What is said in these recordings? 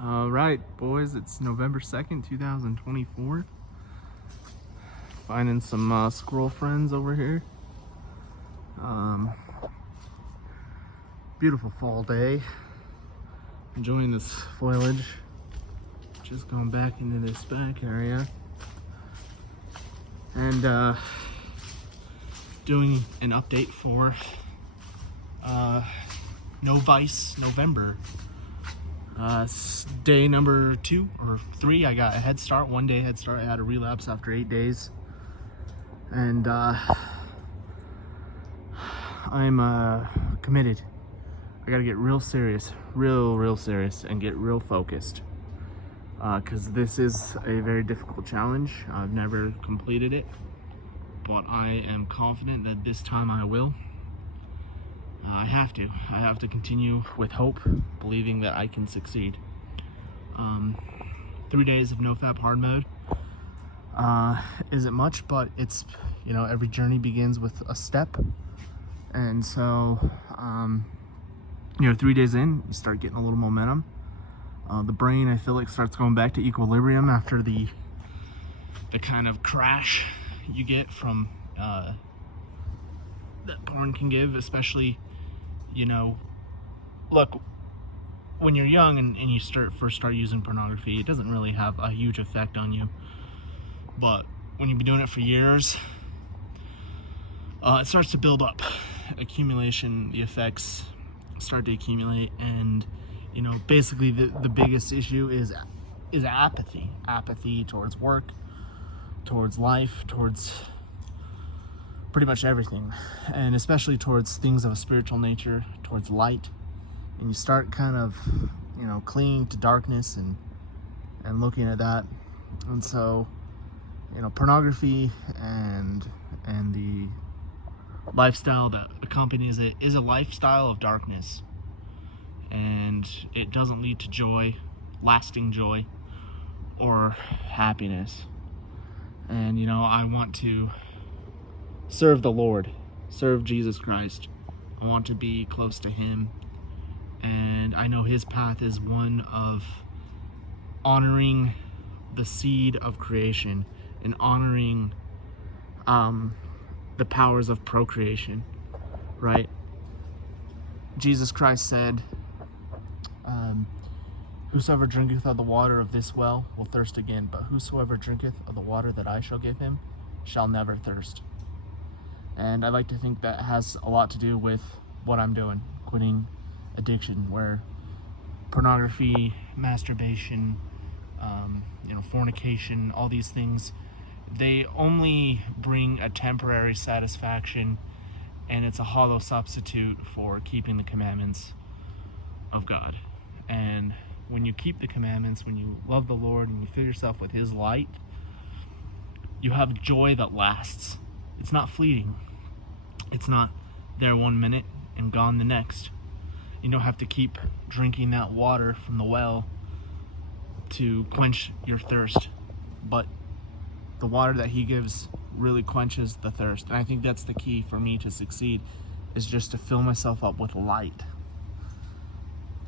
All right, boys, it's November 2nd, 2024. Finding some squirrel friends over here. Beautiful fall day. Enjoying this foliage. Just going back into this back area. And doing an update for No Vice November. Day number 2 or 3, I got a head start, 1 day head start. I had a relapse after 8 days. And I'm committed. I gotta get real serious, real serious, and get real focused. Because this is a very difficult challenge. I've never completed it, but I am confident that this time I will. I have to continue with hope, believing that I can succeed. 3 days of NoFap hard mode isn't much, but it's, every journey begins with a step. And so, 3 days in, you start getting a little momentum. The brain, I feel like, starts going back to equilibrium after the kind of crash you get from that porn can give, especially, look, when you're young and you first start using pornography, it doesn't really have a huge effect on you. But when you've been doing it for years, it starts to build up. Accumulation, the effects start to accumulate, and basically the biggest issue is apathy towards work, towards life, towards pretty much everything, and especially towards things of a spiritual nature, towards light. And you start kind of clinging to darkness and looking at that. And so pornography and the lifestyle that accompanies it is a lifestyle of darkness, and it doesn't lead to joy, lasting joy, or happiness. And I want to serve the Lord, serve Jesus Christ. I want to be close to Him, and I know His path is one of honoring the seed of creation and honoring the powers of procreation, right? Jesus Christ said, whosoever drinketh of the water of this well will thirst again, but whosoever drinketh of the water that I shall give him shall never thirst. And I like to think that has a lot to do with what I'm doing, quitting addiction, where pornography, masturbation, fornication, all these things, they only bring a temporary satisfaction, and it's a hollow substitute for keeping the commandments of God. And when you keep the commandments, when you love the Lord and you fill yourself with His light, you have joy that lasts. It's not fleeting. It's not there 1 minute and gone the next. You don't have to keep drinking that water from the well to quench your thirst, but the water that He gives really quenches the thirst. And I think that's the key for me to succeed, is just to fill myself up with light.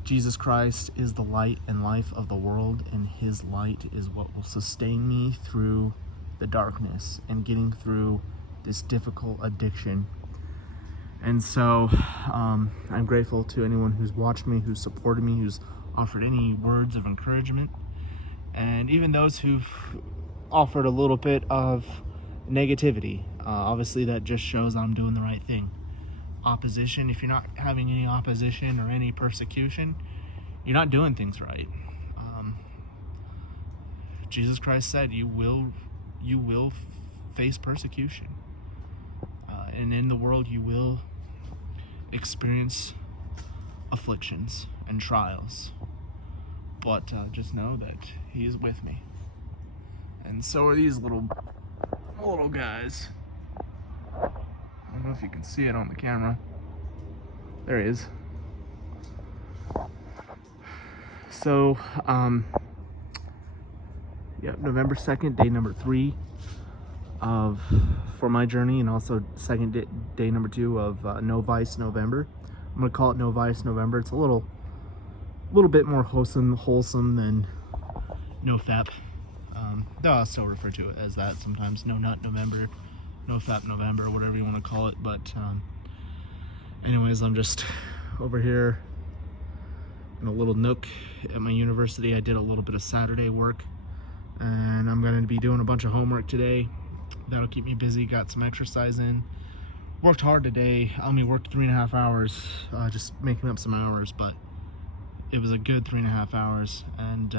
Jesus Christ is the light and life of the world, and His light is what will sustain me through the darkness and getting through this difficult addiction. And so I'm grateful to anyone who's watched me, who's supported me, who's offered any words of encouragement, and even those who've offered a little bit of negativity. Obviously that just shows I'm doing the right thing. Opposition, if you're not having any opposition or any persecution, you're not doing things right. Jesus Christ said you will face persecution, and in the world you will experience afflictions and trials, but just know that He is with me, and so are these little guys. I don't know if you can see it on the camera. There he is. So, November 2nd, day number 3 for my journey, and also day number 2 of No Vice November. I'm gonna call it No Vice November. It's a little a little bit more wholesome than No Fap. Though I'll still refer to it as that sometimes. No Nut November, No Fap November, whatever you want to call it. But anyways, I'm just over here in a little nook at my university. I did a little bit of Saturday work, and I'm going to be doing a bunch of homework today. That'll keep me busy. Got some exercise in. Worked hard today. I only worked 3.5 hours, just making up some hours, but it was a good 3.5 hours, and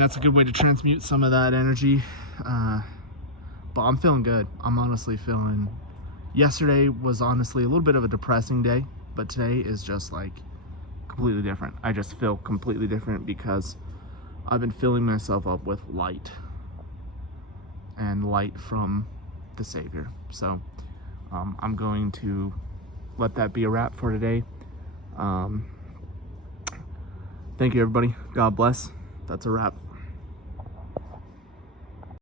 that's a good way to transmute some of that energy. But I'm feeling good. I'm honestly feeling. Yesterday was honestly a little bit of a depressing day, but today is just like completely different. I just feel completely different because I've been filling myself up with light, and light from the Savior. So I'm going to let that be a wrap for today. Thank you, everybody. God bless. That's a wrap.